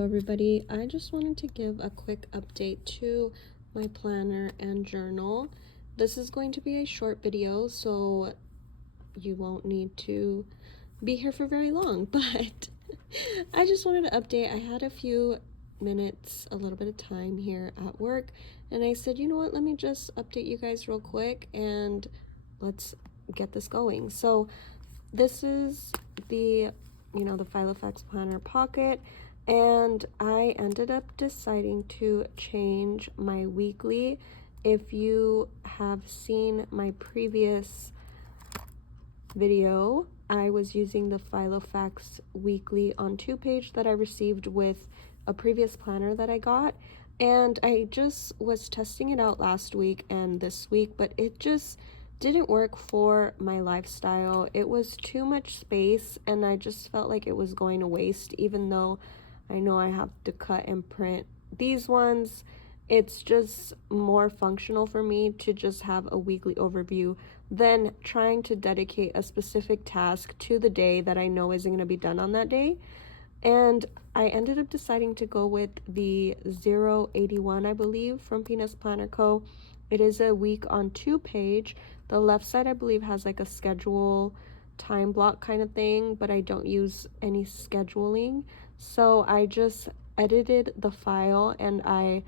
Hello everybody, I just wanted to give a quick update to my planner and journal. This is going to be a short video, so you won't need to be here for very long, but I just wanted to update. I had a few minutes, a little bit of time here at work, and I said, you know what, let me just update you guys real quick and let's get this going. So this is the Filofax Planner Pocket, and I ended up deciding to change my weekly. If you have seen my previous video, I was using the Filofax weekly on 2-page that I received with a previous planner that I got, and I just was testing it out last week and this week, but it just didn't work for my lifestyle. It was too much space and I just felt like it was going to waste, even though I know I have to cut and print these ones. It's just more functional for me to just have a weekly overview than trying to dedicate a specific task to the day that I know isn't going to be done on that day. And I ended up deciding to go with the 081, I believe, from Peanuts Planner Co. It is a week on 2-page. The left side, I believe, has like a schedule time block kind of thing, but I don't use any scheduling. So I just edited the file and I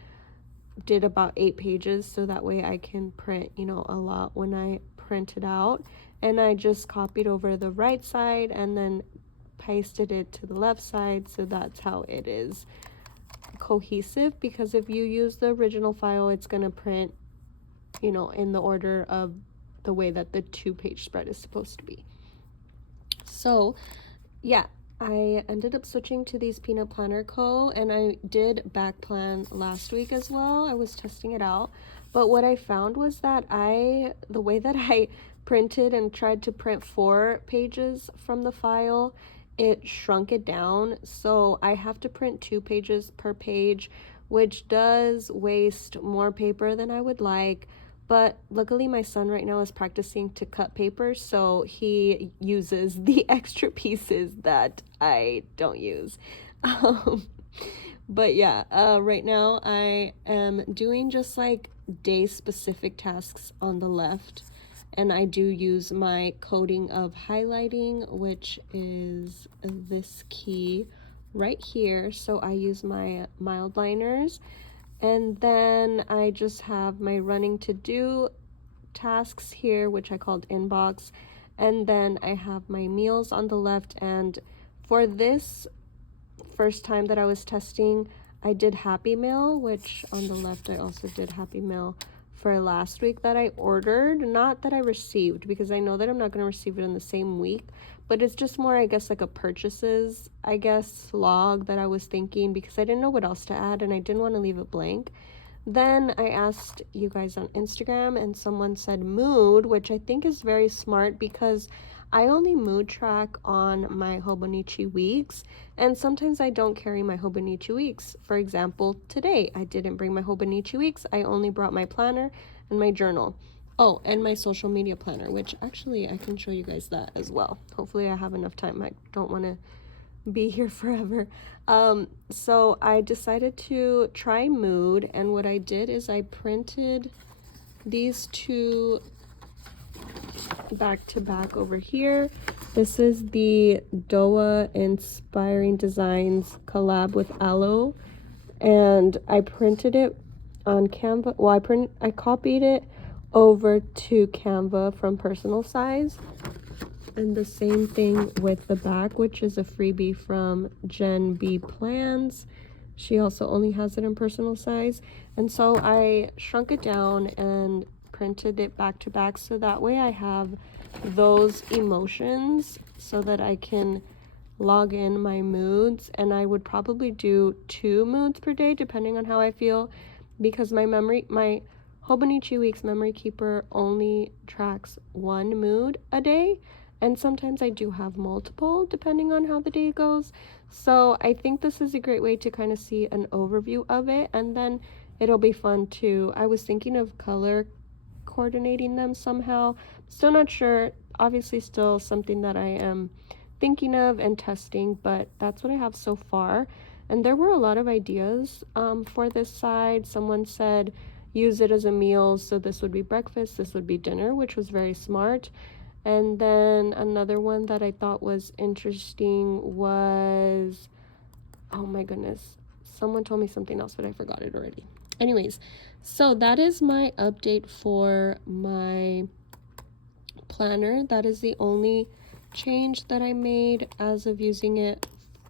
did about 8 pages so that way I can print, a lot when I print it out. And I just copied over the right side and then pasted it to the left side, so that's how it is cohesive, because if you use the original file, it's going to print in the order of the way that the 2-page spread is supposed to be. So yeah, I ended up switching to these Peanut Planner Co. and I did back plan last week as well. I was testing it out, but what I found was that the way that I printed and tried to print 4 pages from the file, it shrunk it down, so I have to print 2 pages per page, which does waste more paper than I would like. But luckily my son right now is practicing to cut paper, so he uses the extra pieces that I don't use. But yeah, right now I am doing just like day specific tasks on the left, and I do use my coating of highlighting, which is this key right here. So I use my mild liners, and then I just have my running to do tasks here, which I called inbox, and then I have my meals on the left. And for this first time that I was testing, I did Happy Meal, which on the left I also did Happy Meal for last week that I ordered, not that I received, because I know that I'm not going to receive it in the same week, but it's just more, I guess, like a purchases, log that I was thinking, because I didn't know what else to add and I didn't want to leave it blank. Then I asked you guys on Instagram and someone said mood, which I think is very smart, because I only mood track on my Hobonichi weeks, and sometimes I don't carry my Hobonichi weeks. For example, today I didn't bring my Hobonichi weeks. I only brought my planner and my journal. Oh, and my social media planner, which actually I can show you guys that as well. Hopefully I have enough time. I don't want to be here forever. So I decided to try mood, and what I did is I printed these 2 back to back over here. This is the Doa Inspiring Designs collab with Aloe, and I printed it on Canva. Well, I copied it over to Canva from personal size, and the same thing with the back, which is a freebie from Jen B Plans. She also only has it in personal size, and so I shrunk it down and printed it back to back, so that way I have those emotions so that I can log in my moods. And I would probably do 2 moods per day depending on how I feel, because my Hobonichi Weeks memory keeper only tracks 1 mood a day, and sometimes I do have multiple depending on how the day goes. So I think this is a great way to kind of see an overview of it, and then it'll be fun too. I was thinking of color coordinating them somehow. Still not sure. Obviously still something that I am thinking of and testing, but that's what I have so far. And there were a lot of ideas for this side. Someone said use it as a meal, so this would be breakfast, this would be dinner, which was very smart. And then another one that I thought was interesting was, oh my goodness, someone told me something else, but I forgot it already. Anyways, so that is my update for my planner. That is the only change that I made as of using it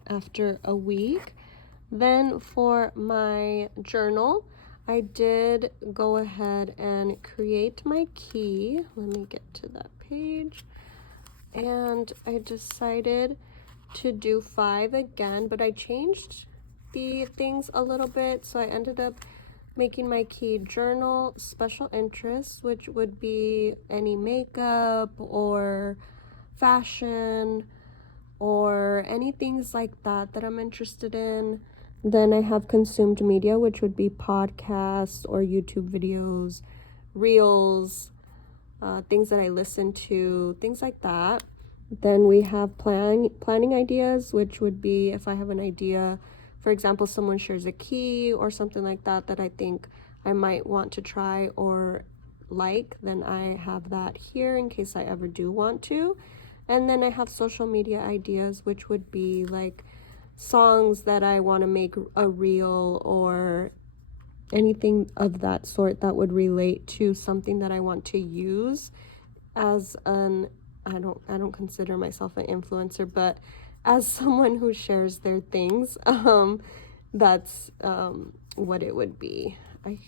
after a week. Then for my journal, I did go ahead and create my key. Let me get to that page. And I decided to do 5 again, but I changed the things a little bit. So I ended up making my key journal special interests, which would be any makeup or fashion or any things like that that I'm interested in. Then I have consumed media, which would be podcasts or YouTube videos, reels, things that I listen to, things like that. Then we have planning ideas, which would be if I have an idea, for example, someone shares a key or something like that that I think I might want to try or like, then I have that here in case I ever do want to. And then I have social media ideas, which would be like songs that I want to make a reel or anything of that sort that would relate to something that I want to use as an, I don't consider myself an influencer, but as someone who shares their things, that's what it would be. I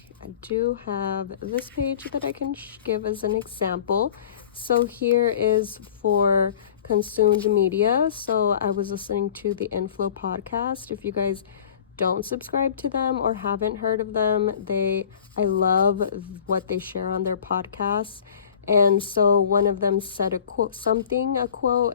do have this page that I can give as an example. So here is for consumed media. So I was listening to the Inflow podcast. If you guys don't subscribe to them or haven't heard of them, I love what they share on their podcasts. And so one of them said a quote,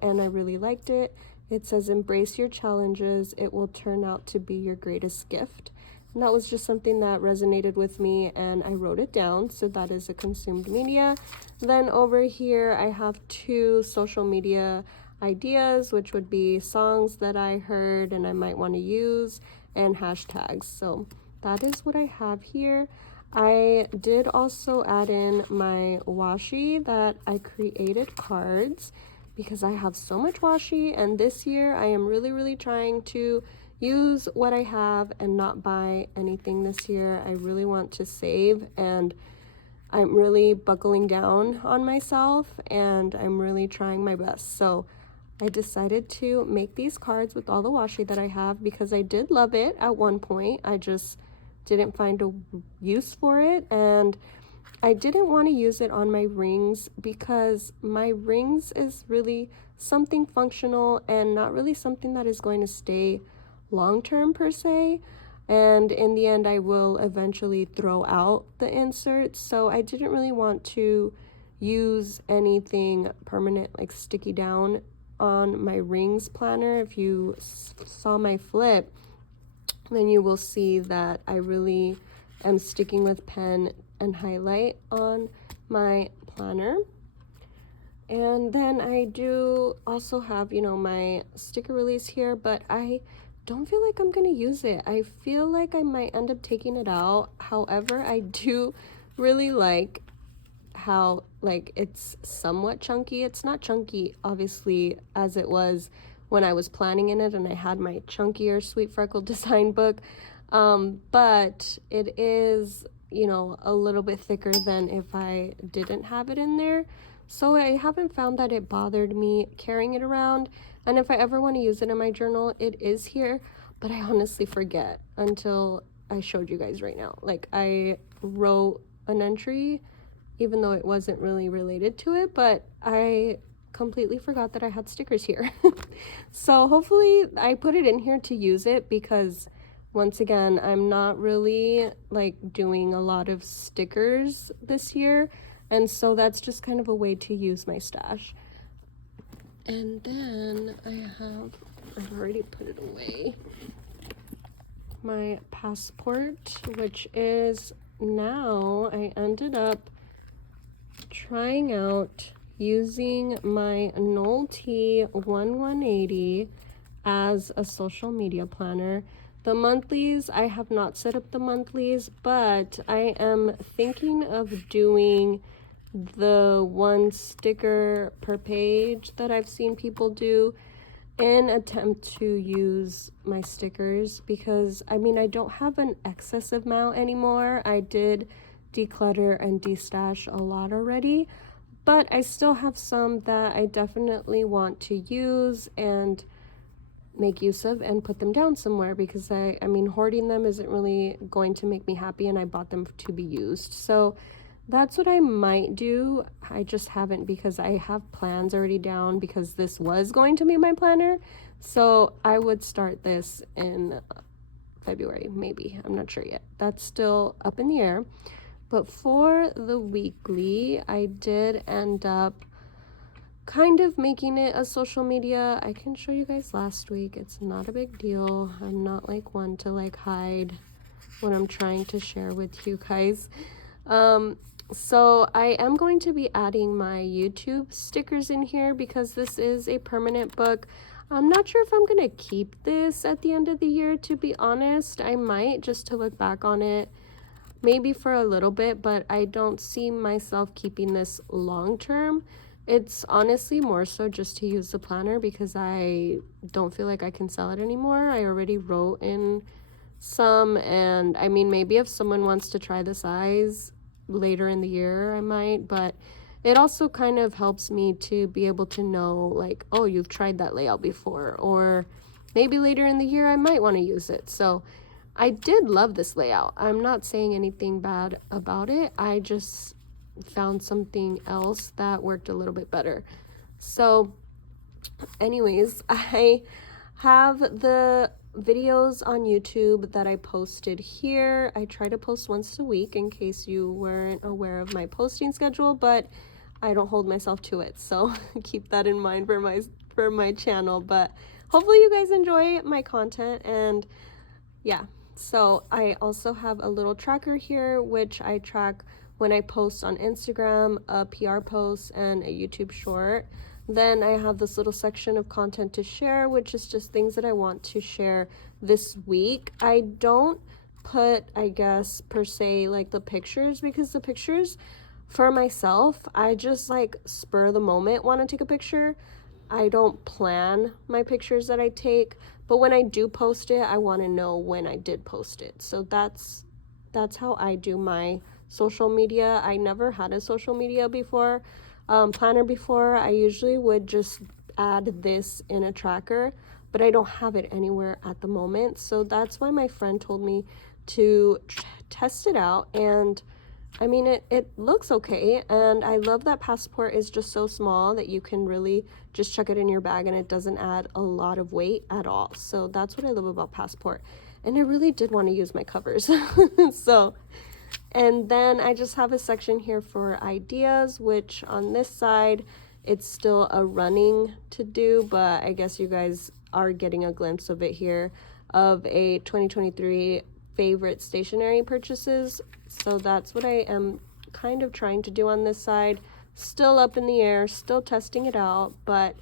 and I really liked it. It says, "Embrace your challenges. It will turn out to be your greatest gift." And that was just something that resonated with me, and I wrote it down. So that is a consumed media. Then over here, I have 2 social media ideas, which would be songs that I heard and I might want to use, and hashtags. So that is what I have here. I did also add in my washi that I created cards because I have so much washi, and this year I am really trying to use what I have and not buy anything this year. I really want to save, and I'm really buckling down on myself, and I'm really trying my best. So I decided to make these cards with all the washi that I have because I did love it at one point. I just didn't find a use for it, and I didn't want to use it on my rings because my rings is really something functional and not really something that is going to stay long term per se. And in the end, I will eventually throw out the inserts. So I didn't really want to use anything permanent like sticky down on my rings planner. If you saw my flip, then you will see that I really am sticking with pen and highlight on my planner. And then I do also have, my sticker release here, but I don't feel like I'm gonna use it. I feel like I might end up taking it out. However, I do really like how it's somewhat chunky. It's not chunky obviously as it was when I was planning in it and I had my chunkier Sweet Freckle design book, but it is a little bit thicker than if I didn't have it in there. So I haven't found that it bothered me carrying it around, and if I ever want to use it in my journal, it is here, but I honestly forget until I showed you guys right now. Like, I wrote an entry even though it wasn't really related to it, but I completely forgot that I had stickers here. So hopefully I put it in here to use it because once again, I'm not really doing a lot of stickers this year, and so that's just kind of a way to use my stash. And then I've already put it away, my passport, which is now I ended up trying out using my Nolte 1180 as a social media planner. The monthlies, I have not set up the monthlies, but I am thinking of doing the one sticker per page that I've seen people do in attempt to use my stickers, because I mean, I don't have an excessive amount anymore. I did declutter and destash a lot already, but I still have some that I definitely want to use and make use of and put them down somewhere, because I mean, hoarding them isn't really going to make me happy, and I bought them to be used. So that's what I might do. I just haven't, because I have plans already down, because this was going to be my planner. So I would start this in February, maybe. I'm not sure yet. That's still up in the air. But for the weekly, I did end up kind of making it a social media. I can show you guys last week. It's not a big deal. I'm not like one to like hide what I'm trying to share with you guys. So I am going to be adding my YouTube stickers in here, because this is a permanent book. I'm not sure if I'm gonna keep this at the end of the year, to be honest. I might, just to look back on it, maybe for a little bit, but I don't see myself keeping this long term. It's honestly more so just to use the planner, because I don't feel like I can sell it anymore. I already wrote in some, and I mean, maybe if someone wants to try the size later in the year, I might, but it also kind of helps me to be able to know, like, oh, you've tried that layout before, or maybe later in the year I might want to use it. So I did love this layout. I'm not saying anything bad about it. I just found something else that worked a little bit better. So anyways, I have the videos on YouTube that I posted here. I try to post once a week, in case you weren't aware of my posting schedule, but I don't hold myself to it, so keep that in mind for my channel. But hopefully you guys enjoy my content. And yeah, so I also have a little tracker here, which I track when I post on Instagram, a PR post, and a YouTube short. Then I have this little section of content to share, which is just things that I want to share this week. I don't put, I guess, per se, like the pictures, because the pictures for myself, I just like spur of the moment want to take a picture. I don't plan my pictures that I take, but when I do post it, I want to know when I did post it. So that's how I do my social media. I never had a social media before, planner before. I usually would just add this in a tracker, but I don't have it anywhere at the moment. So that's why my friend told me to test it out, and I mean, it looks okay, and I love that Passport is just so small that you can really just chuck it in your bag and it doesn't add a lot of weight at all. So that's what I love about Passport. And I really did want to use my covers. So, and then I just have a section here for ideas, which on this side, it's still a running to do, but I guess you guys are getting a glimpse of it here, of a 2023 favorite stationery purchases. So that's what I am kind of trying to do on this side. Still up in the air, still testing it out, but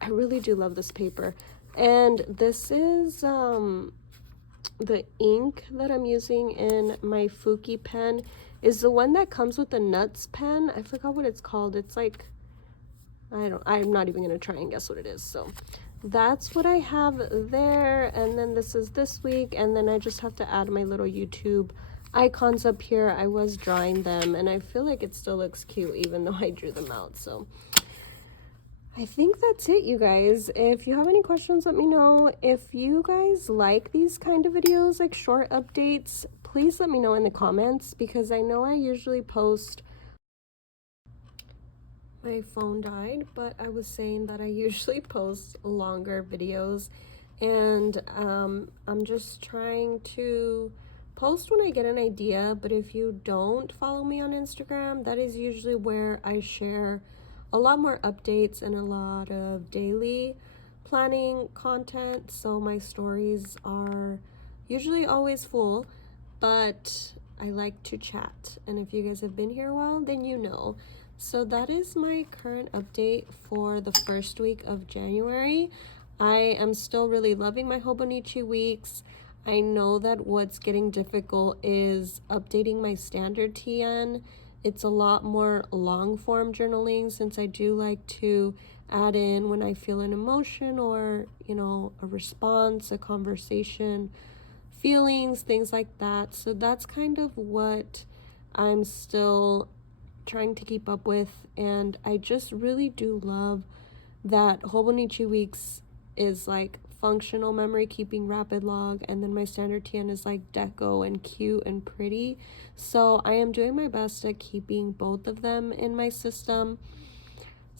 I really do love this paper. And this is the ink that I'm using in my Fuki pen is the one that comes with the nuts pen. I forgot what it's called. It's like, I'm not even gonna try and guess what it is. So that's what I have there. And then this is this week, and then I just have to add my little YouTube icons up here. I was drawing them, and I feel like it still looks cute even though I drew them out. So I think that's it, you guys. If you have any questions, let me know. If you guys like these kind of videos, like short updates, please let me know in the comments, because I know I usually post. My phone died, but I was saying that I usually post longer videos, and I'm just trying to post when I get an idea. But if you don't follow me on Instagram, that is usually where I share a lot more updates and a lot of daily planning content. So my stories are usually always full, but I like to chat, and if you guys have been here a while, then you know. So that is my current update for the first week of January. I am still really loving my Hobonichi weeks. I know that what's getting difficult is updating my standard TN. It's a lot more long form journaling, since I do like to add in when I feel an emotion or, a response, a conversation, feelings, things like that. So that's kind of what I'm still trying to keep up with. And I just really do love that Hobonichi Weeks is like functional memory keeping rapid log, and then my standard TN is like deco and cute and pretty. So I am doing my best at keeping both of them in my system.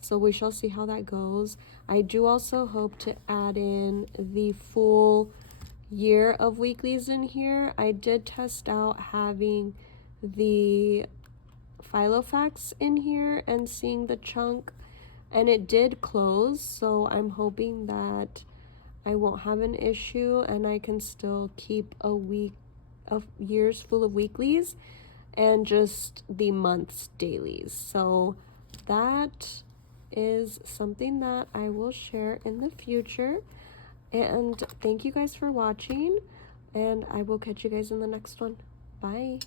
So we shall see how that goes. I do also hope to add in the full year of weeklies in here. I did test out having the Filofax in here and seeing the chunk, and it did close, so I'm hoping that I won't have an issue and I can still keep a week of years full of weeklies and just the months dailies. So that is something that I will share in the future. And thank you guys for watching, and I will catch you guys in the next one. Bye.